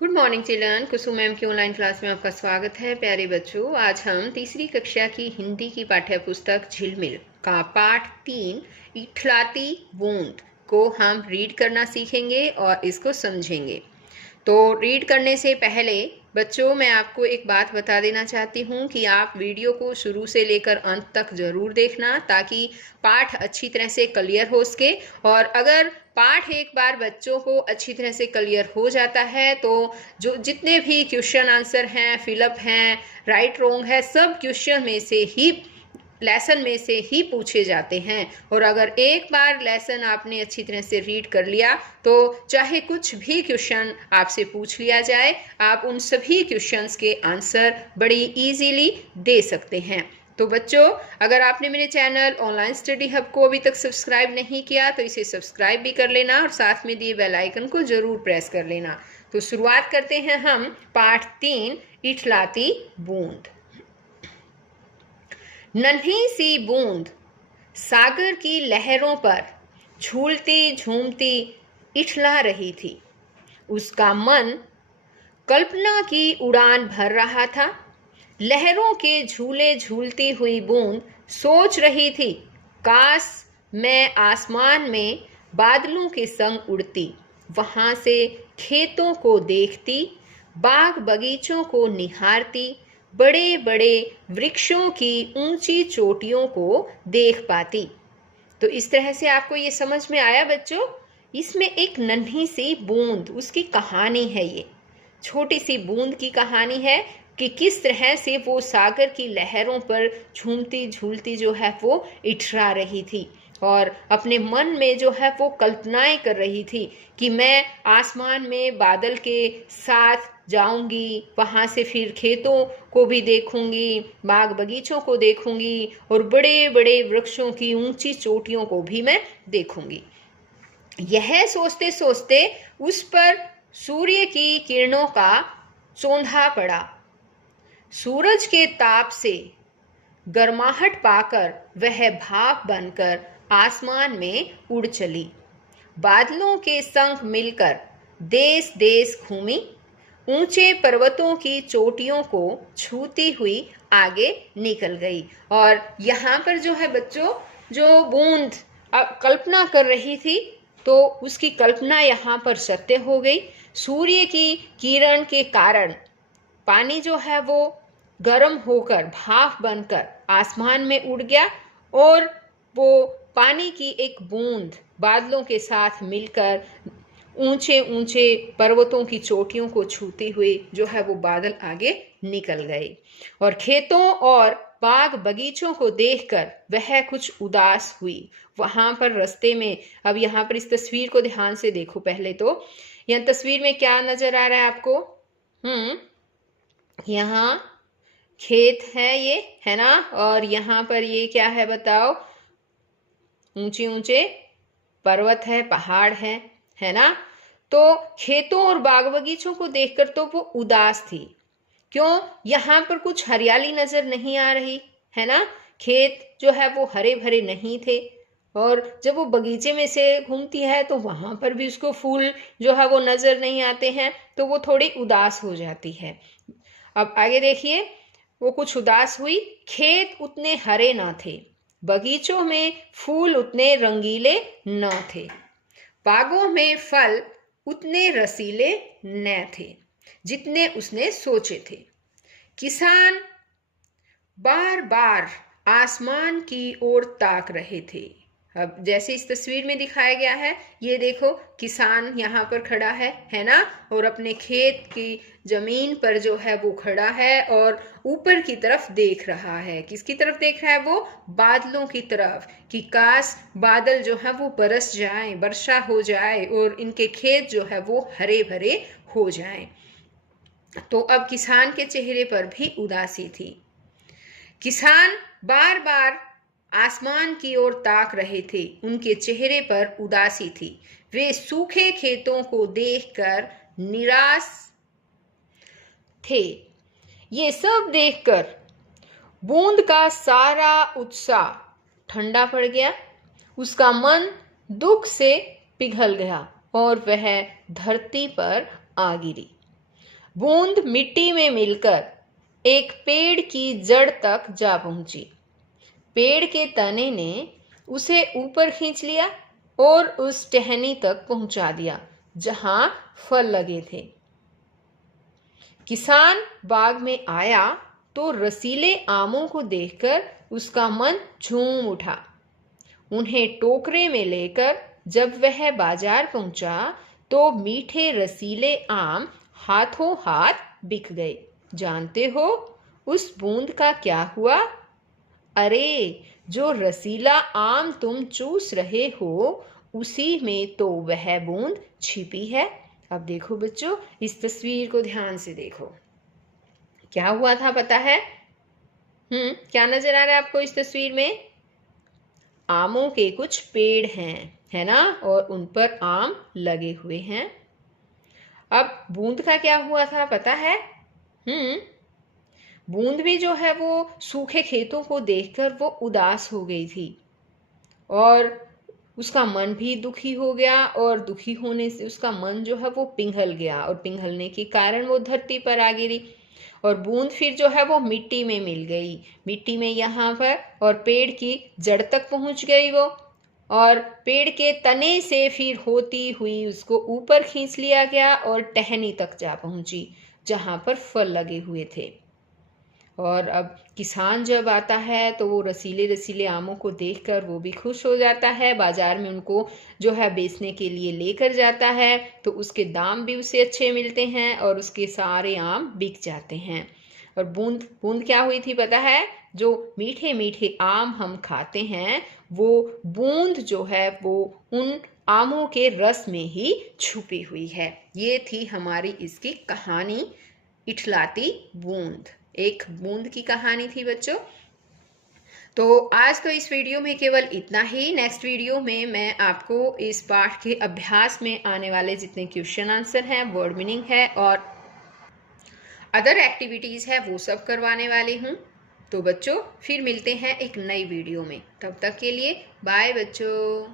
Good morning children. Kusum ma'am की online class में आपका स्वागत है। प्यारे बच्चों, आज हम तीसरी कक्षा की हिंदी की पाठ्य पुस्तक झिलमिल का पाठ 3 इठलाती बूंद को हम रीड करना सीखेंगे और इसको समझेंगे। तो रीड करने से पहले बच्चों, मैं आपको एक बात बता देना चाहती हूँ कि आप वीडियो को शुरू से लेकर अंत तक ज़रूर देखना, ताकि पाठ अच्छी तरह से क्लियर हो सके। और अगर पाठ एक बार बच्चों को अच्छी तरह से क्लियर हो जाता है तो जो जितने भी क्वेश्चन आंसर हैं, फिलअप हैं, राइट रॉन्ग है, सब क्वेश्चन में से ही लेसन में से ही पूछे जाते हैं। और अगर एक बार लेसन आपने अच्छी तरह से रीड कर लिया तो चाहे कुछ भी क्वेश्चन आपसे पूछ लिया जाए, आप उन सभी क्वेश्चंस के आंसर बड़ी इजीली दे सकते हैं। तो बच्चों, अगर आपने मेरे चैनल ऑनलाइन स्टडी हब को अभी तक सब्सक्राइब नहीं किया तो इसे सब्सक्राइब भी कर लेना और साथ में दिए बेल आइकन को जरूर प्रेस कर लेना। तो शुरुआत करते हैं हम पाठ 3 इठलाती बूंद। नन्ही सी बूंद सागर की लहरों पर झूलती झूमती इठला रही थी। उसका मन कल्पना की उड़ान भर रहा था। लहरों के झूले झूलती हुई बूंद सोच रही थी, काश मैं आसमान में बादलों के संग उड़ती, वहां से खेतों को देखती, बाग बगीचों को निहारती, बड़े बड़े वृक्षों की ऊंची चोटियों को देख पाती। तो इस तरह से आपको ये समझ में आया बच्चों? इसमें एक नन्ही सी बूंद, उसकी कहानी है। ये छोटी सी बूंद की कहानी है कि किस तरह से वो सागर की लहरों पर झूमती झूलती जो है वो इठरा रही थी और अपने मन में जो है वो कल्पनाएं कर रही थी कि मैं आसमान में बादल के साथ जाऊंगी, वहां से फिर खेतों को भी देखूंगी, बाग बगीचों को देखूंगी और बड़े बड़े वृक्षों की ऊंची चोटियों को भी मैं देखूंगी। यह सोचते सोचते उस पर सूर्य की किरणों का चौंधा पड़ा। सूरज के ताप से गर्माहट पाकर वह भाप बनकर आसमान में उड़ चली। बादलों के संग मिलकर देश देश घूमी, ऊंचे पर्वतों की चोटियों को छूती हुई आगे निकल गई। और यहाँ पर जो है बच्चों, जो बूंद कल्पना कर रही थी तो उसकी कल्पना यहाँ पर सत्य हो गई। सूर्य की किरण के कारण पानी जो है वो गर्म होकर भाप बनकर आसमान में उड़ गया और वो पानी की एक बूंद बादलों के साथ मिलकर ऊंचे ऊंचे पर्वतों की चोटियों को छूते हुए जो है वो बादल आगे निकल गए। और खेतों और बाग बगीचों को देखकर वह कुछ उदास हुई। वहां पर रास्ते में, अब यहाँ पर इस तस्वीर को ध्यान से देखो। पहले तो यह तस्वीर में क्या नजर आ रहा है आपको? यहाँ खेत है, ये है ना, और यहाँ पर ये क्या है बताओ? ऊंचे ऊंचे पर्वत है, पहाड़ है ना। तो खेतों और बाग बगीचों को देखकर तो वो उदास थी। क्यों? यहाँ पर कुछ हरियाली नजर नहीं आ रही, है ना। खेत जो है वो हरे भरे नहीं थे और जब वो बगीचे में से घूमती है तो वहां पर भी उसको फूल जो है वो नजर नहीं आते हैं, तो वो थोड़ी उदास हो जाती है। अब आगे देखिए, वो कुछ उदास हुई। खेत उतने हरे ना थे, बगीचों में फूल उतने रंगीले न थे, बागों में फल उतने रसीले न थे जितने उसने सोचे थे। किसान बार बार आसमान की ओर ताक रहे थे। अब जैसे इस तस्वीर में दिखाया गया है, ये देखो किसान यहाँ पर खड़ा है ना, और अपने खेत की जमीन पर जो है वो खड़ा है और ऊपर की तरफ देख रहा है। किसकी तरफ देख रहा है वो? बादलों की तरफ, कि काश बादल जो है वो बरस जाएं, वर्षा हो जाए और इनके खेत जो है वो हरे भरे हो जाएं। तो अब किसान के चेहरे पर भी उदासी थी। किसान बार बार आसमान की ओर ताक रहे थे, उनके चेहरे पर उदासी थी। वे सूखे खेतों को देखकर निराश थे। ये सब देखकर बूंद का सारा उत्साह ठंडा पड़ गया। उसका मन दुख से पिघल गया और वह धरती पर आ गिरी। बूंद मिट्टी में मिलकर एक पेड़ की जड़ तक जा पहुंची। पेड़ के तने ने उसे ऊपर खींच लिया और उस टहनी तक पहुंचा दिया जहां फल लगे थे। किसान बाग में आया तो रसीले आमों को देखकर उसका मन झूम उठा। उन्हें टोकरे में लेकर जब वह बाजार पहुंचा तो मीठे रसीले आम हाथों हाथ बिक गए। जानते हो उस बूंद का क्या हुआ? अरे, जो रसीला आम तुम चूस रहे हो उसी में तो वह बूंद छिपी है। अब देखो बच्चों, इस तस्वीर को ध्यान से देखो। क्या हुआ था पता है? क्या नजर आ रहा है आपको इस तस्वीर में? आमों के कुछ पेड़ हैं, है ना, और उन पर आम लगे हुए हैं। अब बूंद का क्या हुआ था पता है? बूंद भी जो है वो सूखे खेतों को देखकर वो उदास हो गई थी और उसका मन भी दुखी हो गया, और दुखी होने से उसका मन जो है वो पिघल गया, और पिघलने के कारण वो धरती पर आ गिरी। और बूंद फिर जो है वो मिट्टी में मिल गई, मिट्टी में यहाँ पर, और पेड़ की जड़ तक पहुंच गई वो, और पेड़ के तने से फिर होती हुई उसको ऊपर खींच लिया गया और टहनी तक जा पहुंची जहाँ पर फल लगे हुए थे। और अब किसान जब आता है तो वो रसीले रसीले आमों को देखकर वो भी खुश हो जाता है। बाजार में उनको जो है बेचने के लिए लेकर जाता है तो उसके दाम भी उसे अच्छे मिलते हैं और उसके सारे आम बिक जाते हैं। और बूंद बूंद क्या हुई थी पता है? जो मीठे मीठे आम हम खाते हैं वो बूंद जो है वो उन आमों के रस में ही छुपी हुई है। ये थी हमारी इसकी कहानी, इठलाती बूंद। एक बूंद की कहानी थी बच्चों। तो आज तो इस वीडियो में केवल इतना ही। नेक्स्ट वीडियो में मैं आपको इस पाठ के अभ्यास में आने वाले जितने क्वेश्चन आंसर हैं, वर्ड मीनिंग है और अदर एक्टिविटीज़ है वो सब करवाने वाली हूँ। तो बच्चों फिर मिलते हैं एक नई वीडियो में, तब तक के लिए बाय बच्चों।